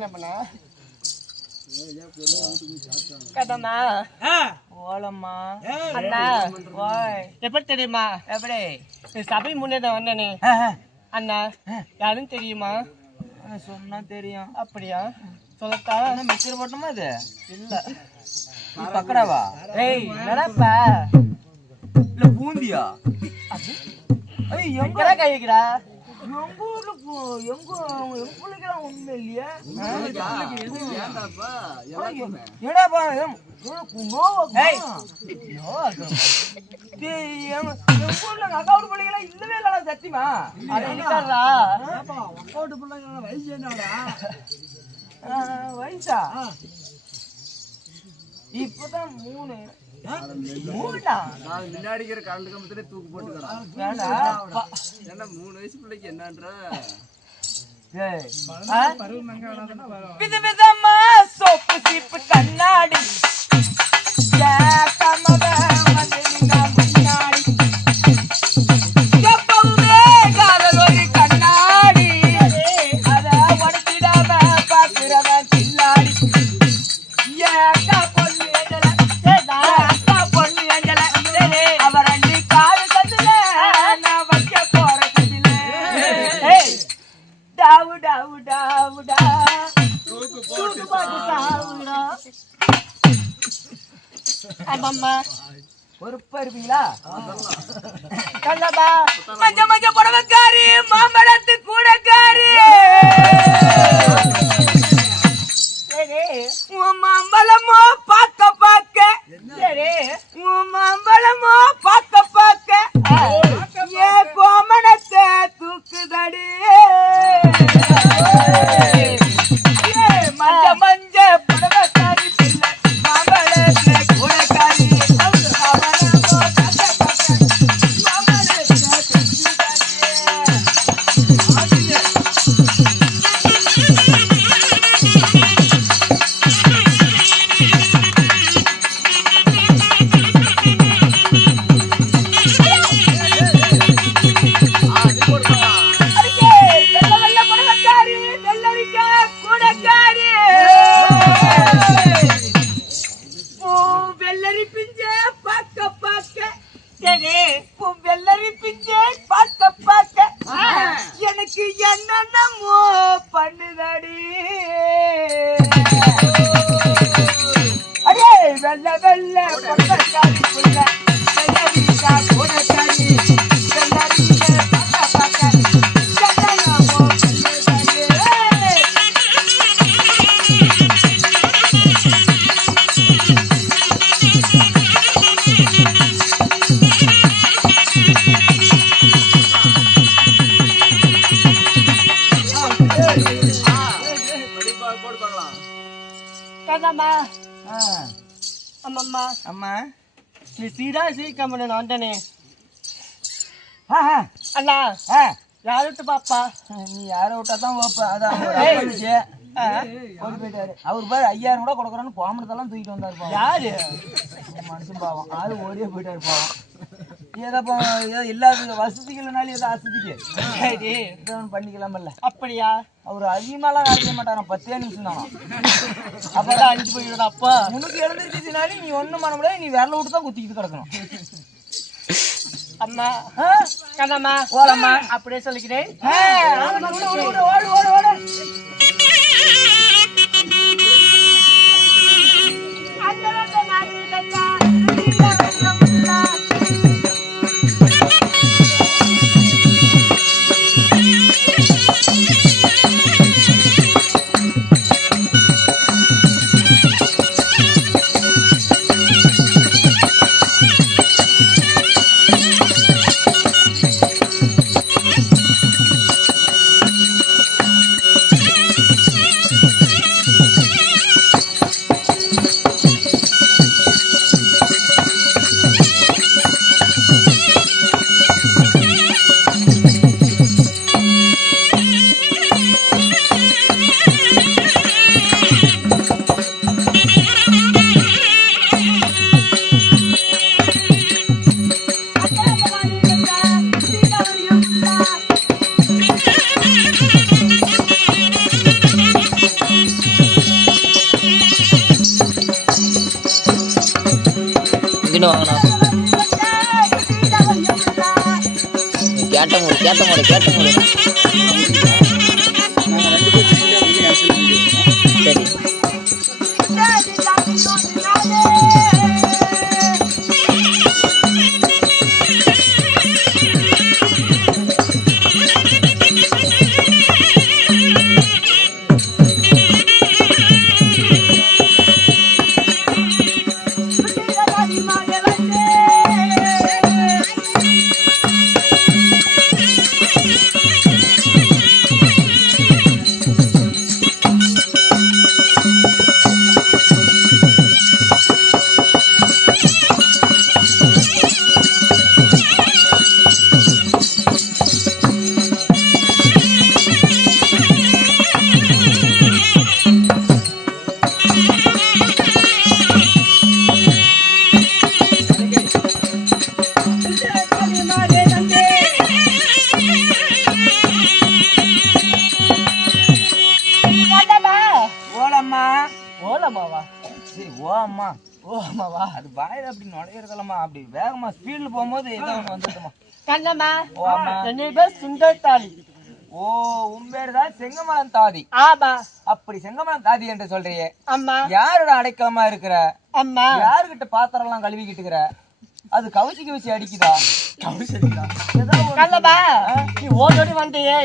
என்ன பண்ண கதமா ஓலம்மா அண்ணா ஓய் எப்படி தெரியுமா எப்படி சபை முன்னேதான் வந்தனே அண்ணா யாரும் தெரியுமா சொன்னா தெரியும் அப்படியா சொல்லத்தா மிச்சர் போட்டோமா இது இல்ல பக்கடாவா ஏய் நடப்பா இல்ல பூந்தியா எங்க கைக்கிறா எங்க ஊர்ல எங்க பிள்ளைக்கெல்லாம் ஒண்ணுமே இல்லையா ஏடாப்பா அக்காவோட பிள்ளைங்களாம் இல்லவே இல்லடா சத்தியமா அக்காவோட பிள்ளைங்க வயசு என்னடா வயசா இப்பதான் 3 முன்னாடி கரண்ட் கம்பத்துல தூக்கு போட்டுக்கலாம் 3 வயசு பிள்ளைக்கு என்னன்ற விதவிதமா சோப்பு சீப்பு கண்ணாடி பொறுப்பா இருப்பீங்களா கல்லபா மஞ்ச மஞ்ச புடவைக்காரி மாம்பழத்து கூடக்காரி மாம்பழமோ பாக்க பாக்க சரி மாம்பழமோ பாக்க பாக்க ஏ கோமணத்தை தூக்குதடி மஞ்ச மஞ்ச புடவைக்காரி மாம்பழத்து கூடக்காரி எனக்கு என்னென்னமோ பண்ணுதடி அடே வெள்ள வெள்ள பொட்டக்காரி புள்ள வெள்ளரிக்கா கூடக்காரி வெள்ளரிக்கா பாக்க என்னென்னமோ அம்மா அம்மா நீ சீடா சீக்கிரம் பண்ண வந்தனே அண்ணா யார விட்டு பாப்பா நீ யார விட்டாதான் பாப்பா அதான் போயிட்டாரு அவரு பாரு 5000 கூட கொடுக்குறான்னு கோமணத்தெல்லாம் தூக்கிட்டு வந்தாரு யாரு மனுஷன் பாவம் ஆளு ஓடியே போயிட்டாரு பாவம் ஏதோ இல்லாத வசதிகள்னாலும் ஏதோ அசதிக்கு பண்ணிக்கலாமல்ல அப்படியா அவரு அதிகமாலாம் காய்க்க மாட்டாராம் 10 நிமிஷம் தான் அப்பதான் அழிஞ்சு போயிடுற அப்பா உனக்கு எழுந்திருச்சுனாலும் நீ ஒண்ணும் பண்ண முடியாது நீ விரல விட்டு தான் குத்திக்கிட்டு கிடக்கணும் அம்மா கண்ணம்மா ஓலம்மா அப்படியே சொல்லிக்கிறேன் வாங்கணும். கேட்ட மூடு சரி. அது வாயில அப்படி நுழையிறதல்லம்மா, அப்படி வேகமா ஸ்பீட்ல போகும்போது ஏதோ ஒண்ணு வந்துட்டுமா. ஓ, உன் பேரு தான் செங்கமலம் தாதி. அப்படி செங்கமலம் தாதி என்று சொல்றியே, யாரோட அடைக்கலமா இருக்கிற? யாருகிட்ட பாத்திரம் எல்லாம் கழுவிக்கிட்டு இருக்கிற? அது கவுச்சி அடிக்குதா?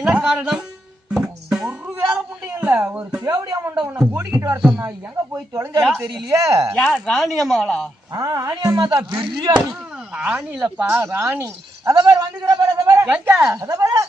என்ன காரணம்? ஒரு வேலை முண்டையும் ஒரு சேவடியா முண்டை உன்னை கூட்டிக்கிட்டு வர சொன்னா எங்க போய் தொலைஞ்சாலும் தெரியலையே. ராணியம்மாளா? ஆணியம்மா தான், பெரிய ஆணி. ஆணி இல்லப்பா, ராணி. அத பாரு வந்துக்கிற பாரு, அத பாரு, அத பாரு.